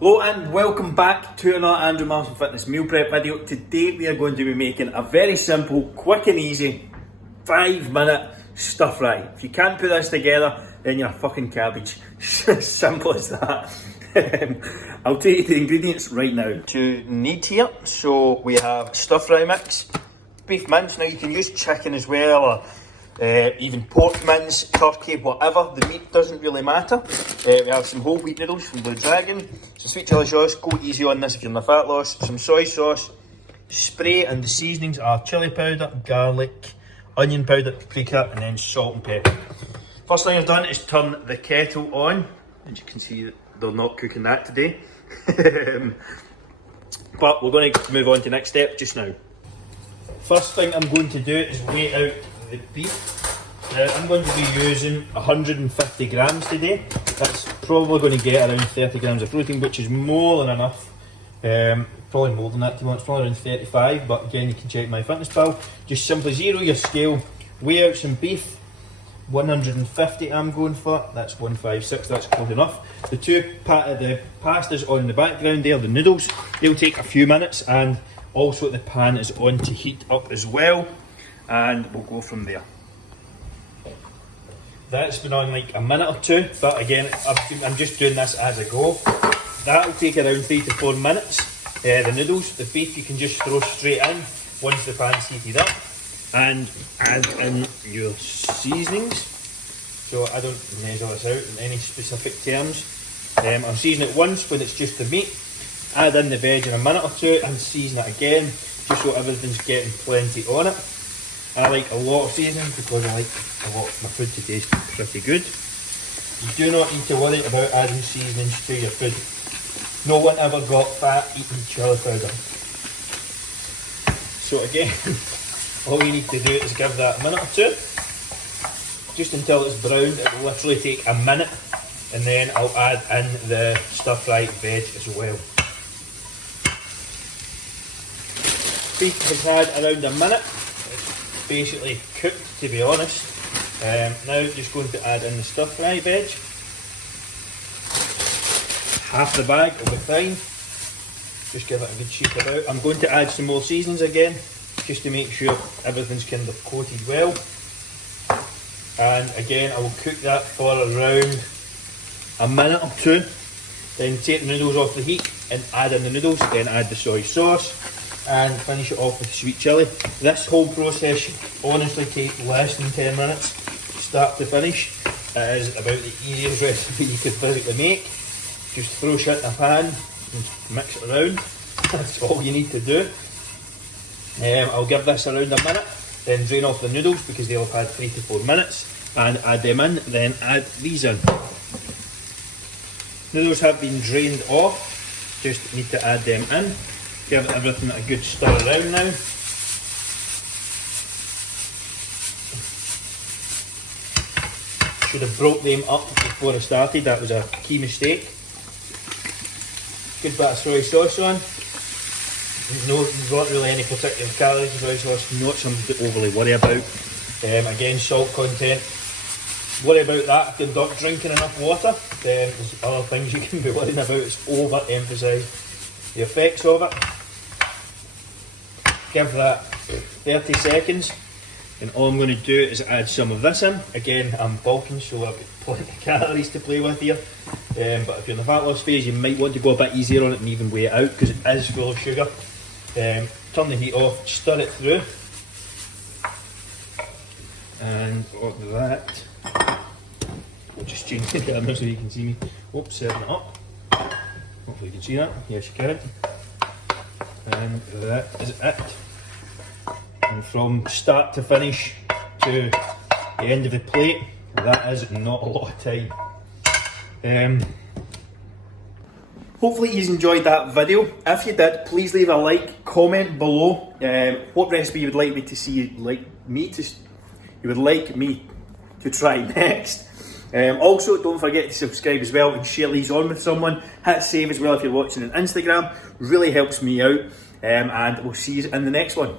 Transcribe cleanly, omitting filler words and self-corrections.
Hello and welcome back to another Andrew Martin Fitness meal prep video. Today we are going to be making a very simple, quick and easy 5-minute stir fry. If you can't put this together, then you're a fucking cabbage. Simple as that. I'll tell you the ingredients right now. To need here, so we have stir fry mix, beef mince. Now you can use chicken as well, or even pork mince, turkey, whatever. The meat doesn't really matter. We have some whole wheat noodles from Blue Dragon, some sweet chilli sauce. Go easy on this if you're in a fat loss. Some soy sauce, spray, and the seasonings are chilli powder, garlic, onion powder, paprika, and then salt and pepper. First thing I've done is turn the kettle on. As you can see, they're not cooking that today. But we're going to move on to the next step just now. First thing I'm going to do is weigh out the beef. I'm going to be using 150 grams today. That's probably going to get around 30 grams of protein, which is more than enough. Probably more than that, to be honest, probably around 35, but again, you can check my fitness pal. Just simply zero your scale, weigh out some beef. 150 I'm going for, that's 156, that's close enough. The the pastas on the background there, the noodles, they'll take a few minutes, and also the pan is on to heat up as well, and we'll go from there. That's been on like a minute or two, but again, I'm just doing this as I go. That'll take around 3 to 4 minutes. The noodles, the beef, you can just throw straight in once the pan's heated up, and add in your seasonings. So I don't measure this out in any specific terms. I'll season it once when it's just the meat, add in the veg in a minute or two, and season it again, just so everything's getting plenty on it. I like a lot of seasoning because I like a lot of my food to taste pretty good. You do not need to worry about adding seasonings to your food. No one ever got fat eating chilli powder. So again, all you need to do is give that a minute or two, just until it's browned. It will literally take a minute, and then I'll add in the stir fry veg as well. Beef has had around a minute. It's basically cooked, to be honest. Now just going to add in the stir fry veg. Half the bag will be fine. Just give it a good shake about. I'm going to add some more seasonings again, just to make sure everything's kind of coated well. And again, I will cook that for around a minute or two. Then take the noodles off the heat and add in the noodles, then add the soy sauce, and finish it off with sweet chilli. This whole process should honestly take less than 10 minutes, start to finish. It is about the easiest recipe you could physically make. Just throw shit in a pan and mix it around. That's all you need to do. I'll give this around a minute, then drain off the noodles because they'll have had 3 to 4 minutes, and add them in, then add these in. Noodles have been drained off, just need to add them in. Give everything a good stir around now. Should have broke them up before I started, that was a key mistake. Good bit of soy sauce on. Not really any particular calories in soy sauce, not something to overly worry about. Again, salt content. Worry about that if you're not drinking enough water. Then there's other things you can be worrying about. It's overemphasise the effects of it. Give that 30 seconds, and all I'm going to do is add some of this in. Again, I'm bulking, so I've got plenty of calories to play with here. But if you're in the fat loss phase, you might want to go a bit easier on it and even weigh it out because it is full of sugar. Turn the heat off, stir it through, and of that, I'll just change the camera so you can see me. Oops, setting it up. Hopefully you can see that. Yes, you can. And that is it. And from start to finish to the end of the plate, that is not a lot of time. Hopefully you enjoyed that video. If you did, please leave a like, comment below what recipe you would like me to see, you would like me to try next. Also, don't forget to subscribe as well and share these on with someone. Hit save as well if you're watching on Instagram. Really helps me out. And we'll see you in the next one.